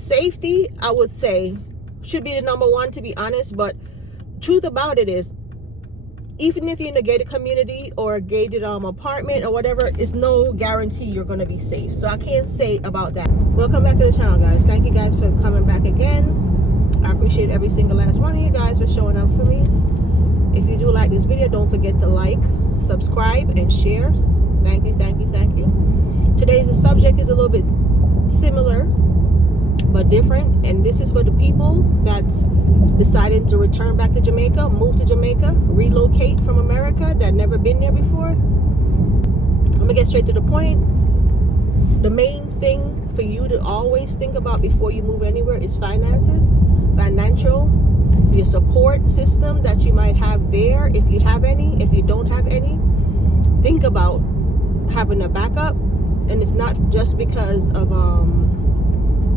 Safety, I would say, should be the number one, to be honest. But truth about it is, even if you're in a gated community or a gated apartment or whatever, it's no guarantee you're going to be safe. So I can't say about that. Welcome back to the channel, guys. Thank you guys for coming back again. I appreciate every single last one of you guys for showing up for me. If you do like this video, don't forget to like, subscribe, and share. Thank you, thank you, thank you. Today's subject is a little bit similar but different, and this is for the people that's deciding to return back to Jamaica, move to Jamaica, relocate from America, that never been there before. I'm gonna get straight to the point. The main thing for you to always think about before you move anywhere is finances, financial, your support system that you might have there, if you have any. If you don't have any, think about having a backup. And it's not just because of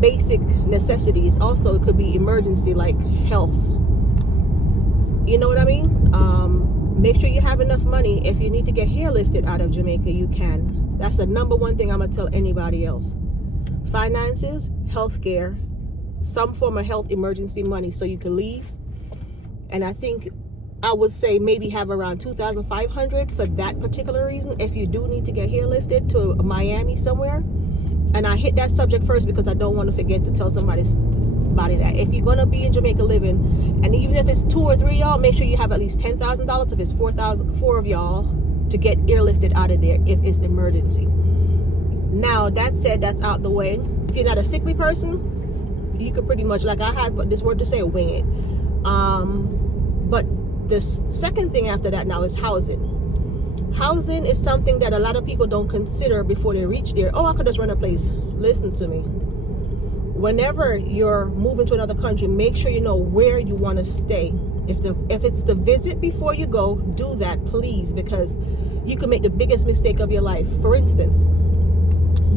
basic necessities. Also, it could be emergency, like health. You know what I mean? Make sure you have enough money. If you need to get hair lifted out of Jamaica, you can. That's the number one thing I'm gonna tell anybody else. Finances, healthcare, some form of health emergency money so you can leave. And I think I would say maybe have around $2,500 for that particular reason. If you do need to get hair lifted to Miami somewhere. And I hit that subject first because I don't want to forget to tell somebody that if you're going to be in Jamaica living, and even if it's 2 or 3 y'all, make sure you have at least $10,000 if it's 4 of y'all to get airlifted out of there if it's an emergency. Now, that said, that's out the way. If you're not a sickly person, you could pretty much, like I have this word to say, wing it. But the second thing after that now is housing. Housing is something that a lot of people don't consider before they reach there. Oh, I could just rent a place. Listen to me. Whenever you're moving to another country, make sure you know where you want to stay. If it's the visit before you go, do that, please, because you can make the biggest mistake of your life. For instance,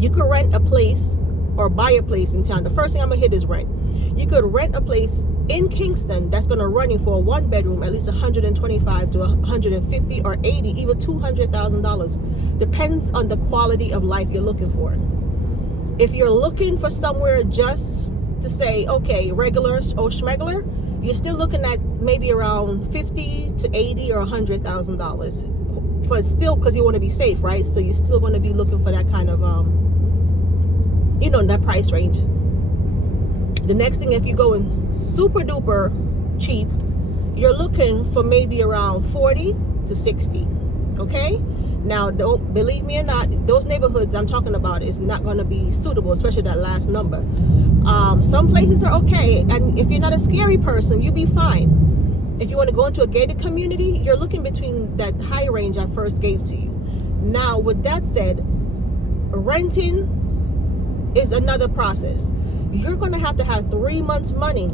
you could rent a place or buy a place in town. The first thing I'm gonna hit is rent. You could rent a place in Kingston that's going to run you for a 1-bedroom at least $125 to $150 or $80, even $200,000. Depends on the quality of life you're looking for. If you're looking for somewhere just to say, okay, regular or schmegler, you're still looking at maybe around $50 to $80 or $100,000. But still, because you want to be safe, right? So you're still going to be looking for that kind of, that price range. The next thing, if you're going super duper cheap, you're looking for maybe around 40 to 60. Okay? Now, don't believe me or not, those neighborhoods I'm talking about is not going to be suitable, especially that last number. Some places are okay, and if you're not a scary person, you'll be fine. If you want to go into a gated community, you're looking between that high range I first gave to you. Now, with that said, renting is another process. You're going to have 3 months money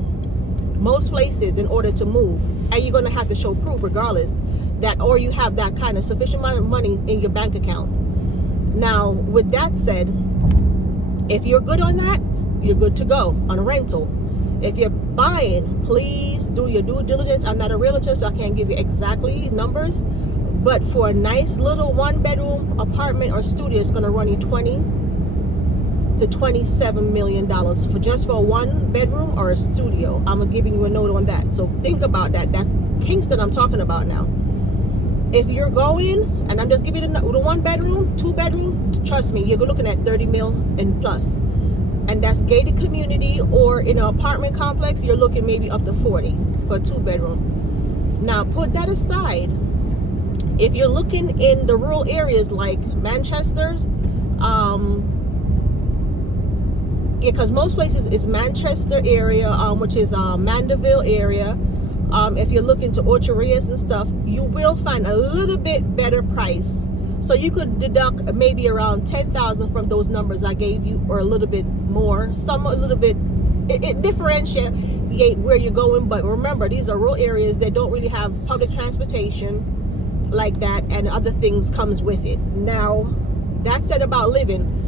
most places in order to move, and you're going to have to show proof regardless that, or you have that kind of sufficient amount of money in your bank account. Now, with that said, if you're good on that, you're good to go on a rental. If you're buying, please do your due diligence. I'm not a realtor, so I can't give you exactly numbers, but for a nice little 1-bedroom apartment or studio, it's going to run you $20 to $27 million for just for a 1-bedroom or a studio. I'm giving you a note on that, so think about that. That's Kingston I'm talking about now. If you're going, and I'm just giving you the 1-bedroom, 2-bedroom, trust me, you're looking at 30 mil and plus, and that's gated community, or in an apartment complex, you're looking maybe up to 40 for a 2-bedroom. Now, put that aside. If you're looking in the rural areas like Manchester, because most places is Manchester area, which is Mandeville area. If you're looking to Orcharias and stuff, you will find a little bit better price. So you could deduct maybe around $10,000 from those numbers I gave you, or a little bit more. Some a little bit. It differentiate where you're going, but remember, these are rural areas that don't really have public transportation like that, and other things comes with it. Now, that said about living,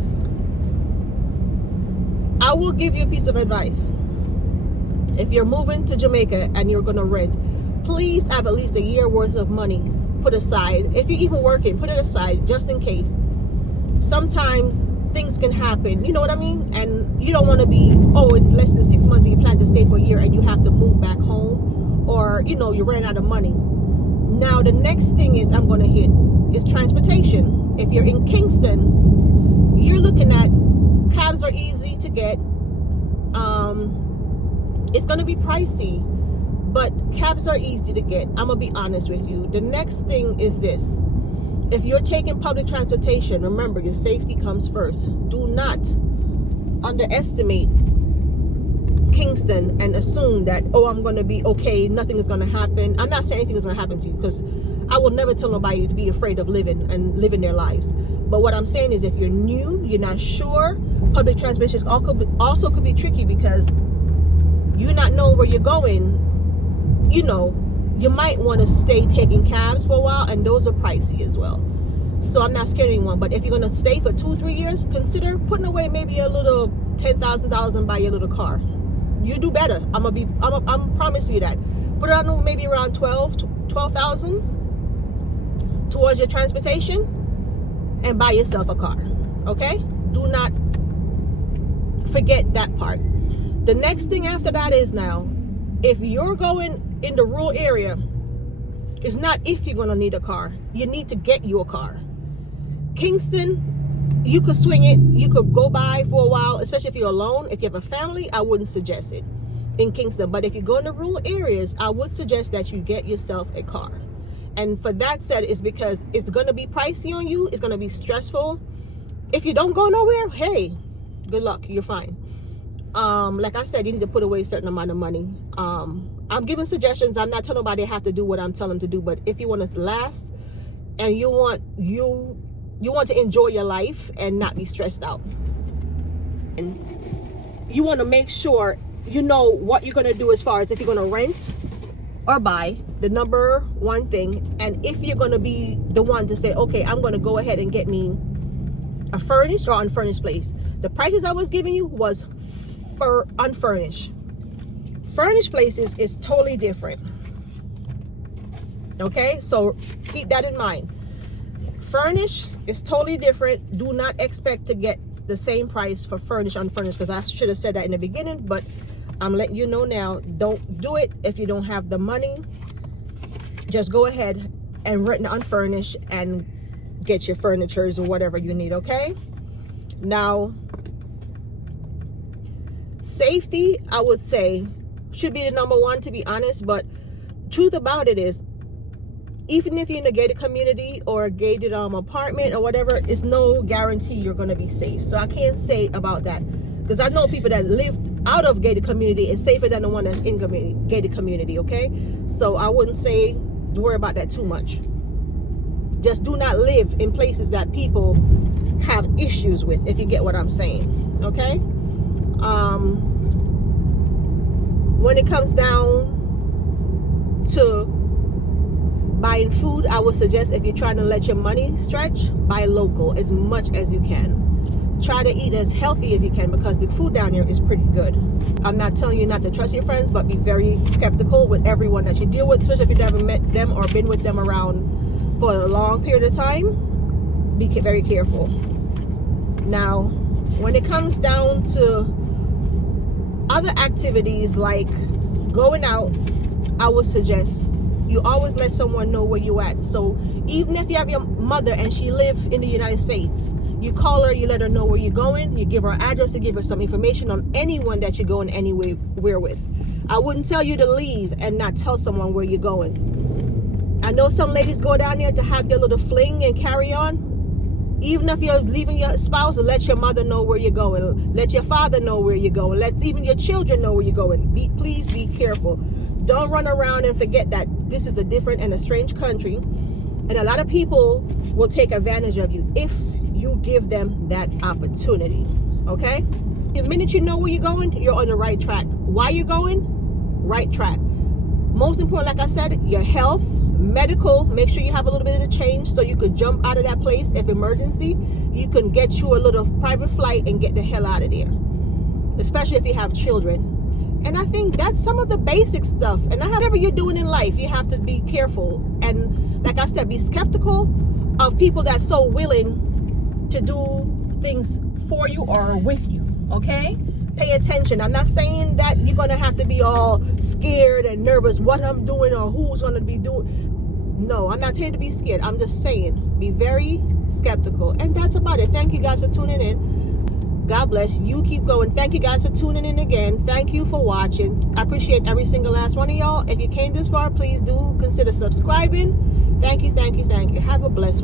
I will give you a piece of advice. If you're moving to Jamaica and you're going to rent, please have at least a year worth of money put aside. If you're even working, put it aside just in case. Sometimes things can happen, you know what I mean? And you don't want to be, oh, in less than 6 months you plan to stay for a year and you have to move back home, or you ran out of money. Now the next thing is I'm going to hit is transportation. If you're in Kingston, you're looking at cabs are easy to get. It's going to be pricey, but cabs are easy to get. I'm gonna be honest with you. The next thing is this: if you're taking public transportation, remember your safety comes first. Do not underestimate Kingston and assume that, oh, I'm gonna be okay, nothing is gonna happen. I'm not saying anything is gonna happen to you, because I will never tell nobody to be afraid of living their lives. But what I'm saying is, if you're new, you're not sure, public transportation also could be tricky, because you're not knowing where you're going. You might want to stay taking cabs for a while, and those are pricey as well. So I'm not scared of anyone, but if you're going to stay for 2-3 years, consider putting away maybe a little $10,000 and buy your little car. You do better. I'm promising you that. Put it on maybe around 12,000 towards your transportation, and buy yourself a car. Okay? Do not forget that part. The next thing after that is, now, if you're going in the rural area, it's not if you're going to need a car. You need to get your car. Kingston, you could swing it. You could go by for a while, especially if you're alone. If you have a family, I wouldn't suggest it in Kingston. But if you go in the rural areas, I would suggest that you get yourself a car. And for that said, it's because it's going to be pricey on you. It's going to be stressful. If you don't go nowhere, hey, good luck. You're fine. Like I said, you need to put away a certain amount of money. I'm giving suggestions. I'm not telling nobody they have to do what I'm telling them to do. But if you want to last, and you want to enjoy your life and not be stressed out, and you want to make sure you know what you're going to do as far as if you're going to rent or buy, the number one thing. And if you're going to be the one to say, okay, I'm going to go ahead and get me a furnished or unfurnished place. The prices I was giving you was for unfurnished. Furnished places is totally different. Okay, so keep that in mind. Furnished is totally different. Do not expect to get the same price for furnished, unfurnished, because I should have said that in the beginning, but I'm letting you know now. Don't do it if you don't have the money. Just go ahead and rent an unfurnished and get your furnitures or whatever you need. Okay, now safety, I would say, should be the number one, to be honest. But truth about it is, even if you're in a gated community or a gated apartment or whatever, it's no guarantee you're going to be safe. So I can't say about that, because I know people that live out of gated community is safer than the one that's in gated community. Okay, so I wouldn't say worry about that too much. Just do not live in places that people have issues with, if you get what I'm saying. Okay. When it comes down to buying food, I would suggest, if you're trying to let your money stretch, buy local as much as you can. Try to eat as healthy as you can, because the food down here is pretty good. I'm not telling you not to trust your friends, but be very skeptical with everyone that you deal with, especially if you've never met them or been with them around for a long period of time. Be very careful. Now, when it comes down to other activities like going out, I would suggest you always let someone know where you at. So even if you have your mother and she live in the United States, you call her, you let her know where you're going, you give her an address, you give her some information on anyone that you're going anywhere with. I wouldn't tell you to leave and not tell someone where you're going. I know some ladies go down there to have their little fling and carry on. Even if you're leaving your spouse, let your mother know where you're going. Let your father know where you're going. Let even your children know where you're going. Please be careful. Don't run around and forget that this is a different and a strange country. And a lot of people will take advantage of you if you give them that opportunity. Okay? The minute you know where you're going, you're on the right track. Why you're going? Right track. Most important, like I said, your health, medical. Make sure you have a little bit of the change so you could jump out of that place if emergency. You can get you a little private flight and get the hell out of there, especially if you have children. And I think that's some of the basic stuff. And whatever you're doing in life, you have to be careful. And like I said, be skeptical of people that's so willing to do things for you or with you, okay? Pay attention. I'm not saying that you're going to have to be all scared and nervous what I'm doing or who's going to be doing. No, I'm not saying to be scared. I'm just saying be very skeptical. And that's about it. Thank you guys for tuning in. God bless. You keep going. Thank you guys for tuning in again. Thank you for watching. I appreciate every single last one of y'all. If you came this far, please do consider subscribing. Thank you, thank you, thank you. Have a blessed one.